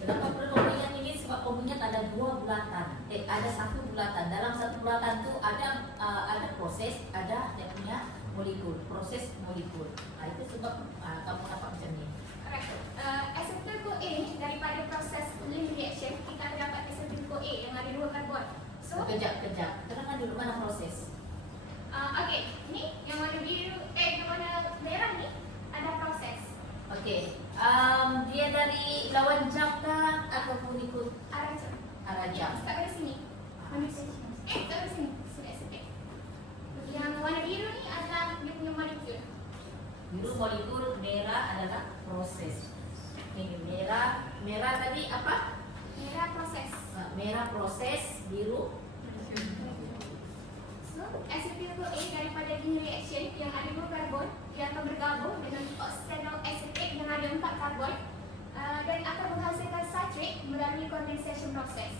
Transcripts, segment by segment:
berapa penori yang ini sebab peminat ada dua bulatan. Eh ada satu bulatan. Dalam satu bulatan itu ada uh, ada proses ada yang punya molekul proses molekul. Nah itu sebab uh, kamu dapat macam ini. Correct. Eh, uh, ini daripada proses jam? Start dari sini. Ambil sini. Eh, start dari sini. Sini acetyl. Yang warna biru ni adalah dia punya molekul. Biru molekul, merah adalah proses. Ini merah, merah tadi apa? Merah proses. Uh, merah proses, biru So, acetyl CoA daripada Lin reaction yang ada dua karbon yang akan bergabung dengan oxaloacetate yang ada empat karbon uh, dan akan menghasilkan citrate melalui condensation process.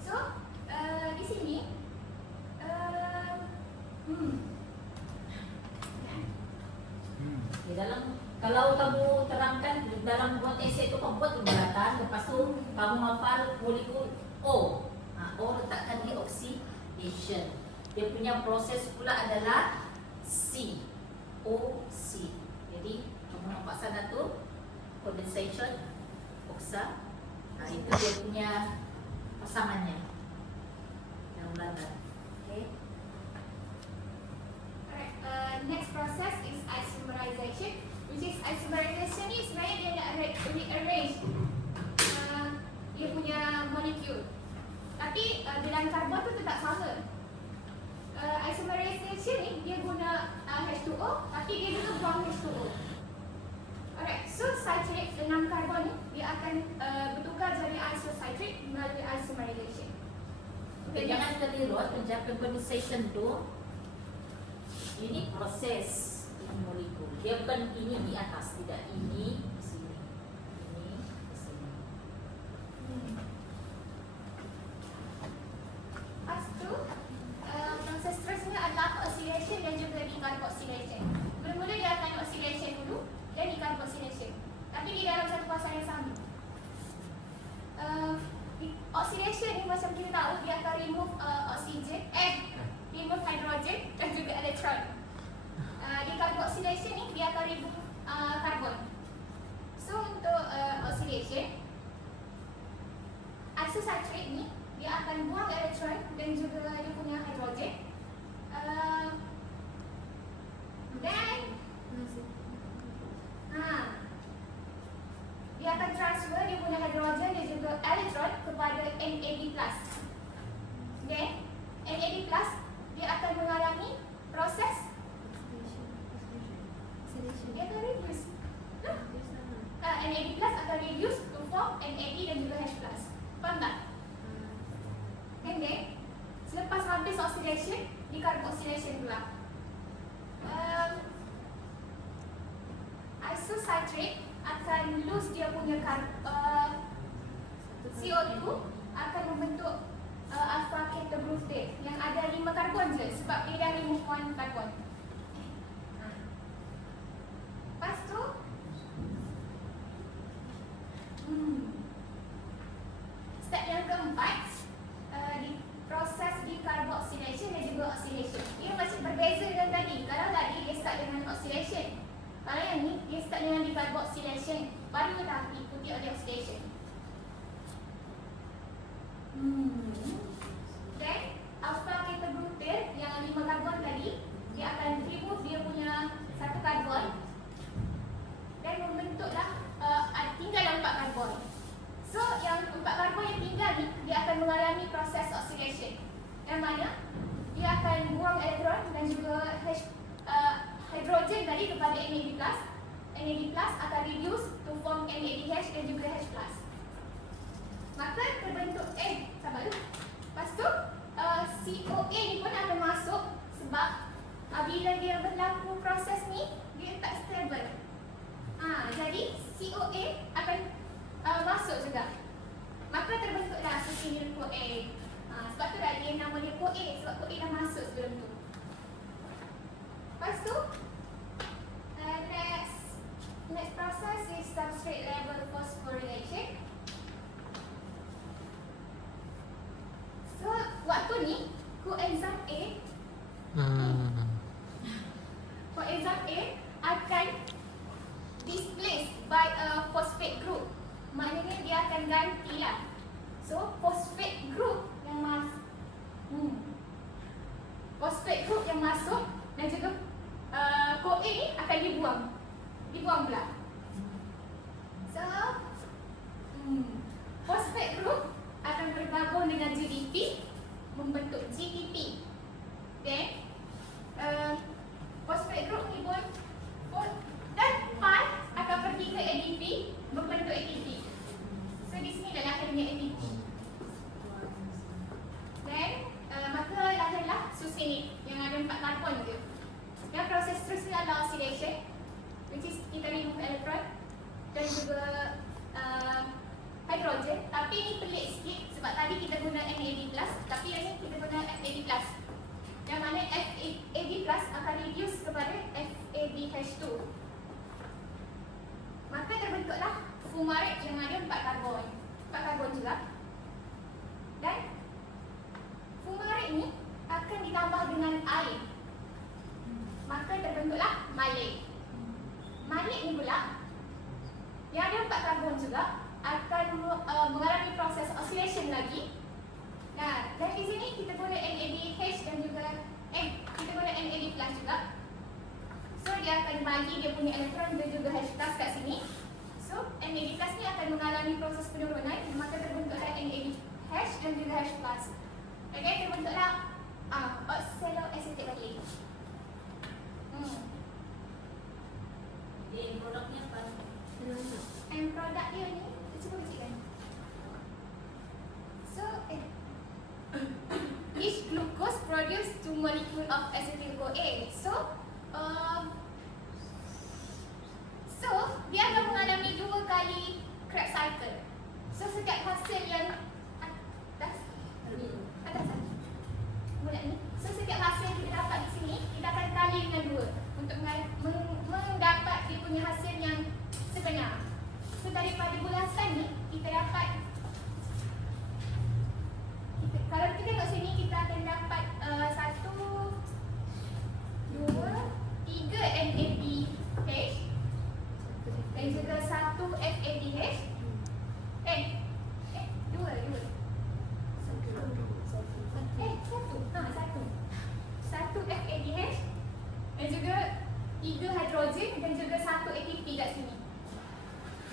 So, uh, di sini uh, hmm, Di dalam kalau kamu terangkan di dalam buat esei itu kamu buat bulatan lepas kamu hafal molekul O. Ha, o letakkan di oxidation. Dia punya proses pula adalah C. O C. Jadi kamu nampak sana tu condensation oxa. Ha, itu dia punya pasangannya. Yang bulatan. Okay. alright, uh, next process is isomerization which is isomerization ni sebenarnya dia nak re- rearrange uh, dia punya molekul tapi uh, dalam karbon tu tetap sama uh, isomerization ni dia guna uh, H2O tapi dia juga buang H2O Alright, so citrate enam karbon ni dia akan uh, bertukar jadi isocitrate melalui isomerization. Okay, jangan keliru kerja condensation tu ini proses molekul. Dia bukan ini di atas, tidak ini di sini. Ini di sini. Lepas tu, uh, proses seterusnya adalah oxidation dan juga decarboxylation. Bermula dia akan oxidation dulu dan decarboxylation. Tapi di dalam satu fasa yang sama. Uh, di- oxidation ni macam kita tahu dia akan remove uh, oxygen, eh remove hydrogen dan juga elektron. Uh, decarboxylation ni dia akan remove uh, karbon. So untuk uh, oxidation, isocitrate ni dia akan buang elektron dan juga dia punya hidrogen. Uh, dan ha, dia akan transfer dia punya hidrogen dan juga elektron kepada NAD+. Then NAD+, dia akan mengalami proses dia akan reduce. Huh? Uh, NAD+ akan reduce to form NAD dan juga H+. Faham tak? And then, habis oxidation, decarboxylation pula. Um, isocitrate akan lose dia punya kar, uh, CO2 akan membentuk uh, alpha ketoglutate yang ada lima karbon je sebab dia dah remove karbon. Ha. Lepas tu, hmm, step yang keempat uh, di proses decarboxylation dan juga oxidation. Ia macam berbeza dengan tadi. Kalau tadi dia start dengan oxidation. Kalau yang ni dia start dengan decarboxylation baru dah diikuti oleh oxidation. Hmm. Then alpha ketoglutate yang lima karbon tadi dia akan remove dia punya satu karbon dan membentuklah uh, tinggal empat karbon. So yang empat karbon yang tinggal ni dia akan mengalami proses oxidation. Yang mana dia akan buang elektron dan juga H, hidrogen tadi kepada NAD+. NAD+ akan reduce to form NADH dan juga H+. Maka terbentuk eh sabar dulu. Lepas tu uh, COA ni pun akan masuk sebab uh, bila dia berlaku proses ni dia tak stable. Ha, jadi COA akan uh, masuk juga. Maka terbentuklah succinyl CoA. Ha, sebab tu dah dia nama dia CoA sebab CoA dah masuk sebelum tu. Lepas tu uh, next next process is substrate level phosphorylation. ni coenzyme A Hmm. coenzyme A akan displaced by a phosphate group. Maknanya dia akan gantilah. So phosphate group yang mas hmm. phosphate group yang masuk dan juga uh, CoA ni akan dibuang. Dibuang pula. So hmm. phosphate group akan bergabung dengan GDP membentuk GTP. Then uh, phosphate group ni pun pun dan pi akan pergi ke ADP membentuk ATP. So di sini dah lahirnya ATP. Then uh, maka lahirlah succinate yang ada empat karbon je. Yang proses terusnya adalah oxidation which is kita remove electron dan juga uh, hydrogen tapi ini pelik sikit sebab tadi kita guna NAD+, tapi yang ni kita guna FAD+. Yang mana FAD+ akan reduce kepada FADH2. Maka terbentuklah fumarate yang ada empat karbon. Empat karbon juga. Dan fumarate ni akan ditambah dengan air. Maka terbentuklah malik. Malik ni pula yang ada empat karbon juga akan uh, mengalami proses oxidation lagi. Nah, dan di sini kita guna NADH dan juga eh kita guna NAD plus juga. So dia akan bagi dia punya elektron dan juga H plus kat sini. So NAD plus ni akan mengalami proses penurunan maka terbentuklah NADH dan juga H plus. Okay, terbentuklah ah uh, oxaloacetate balik. Hmm. Dia produknya produk dia ni Cuba kecilkan So eh. Each glucose produce two molecule of acetyl-CoA So um, So Dia akan mengalami dua kali Krebs cycle. So setiap hasil yang Atas Atas. Bulat ni. So setiap hasil yang kita dapat di sini Kita akan kali dengan dua Untuk mendapat dia punya hasil yang sebenar So daripada bulasan ni kita dapat kita, kalau kita tengok sini kita akan dapat uh, satu dua tiga NADH dan juga satu FADH eh eh dua dua eh satu ha satu satu FADH dan juga tiga hidrogen dan juga satu ATP kat sini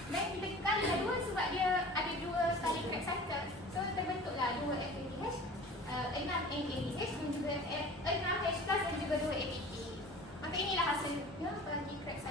dan kita kali lah dua sebab dia ada dua kali crack cycle. So terbentuklah dua FADH, uh, enam NADH dan juga F- enam H plus dan juga dua ATP. Maka inilah hasilnya bagi crack cycle.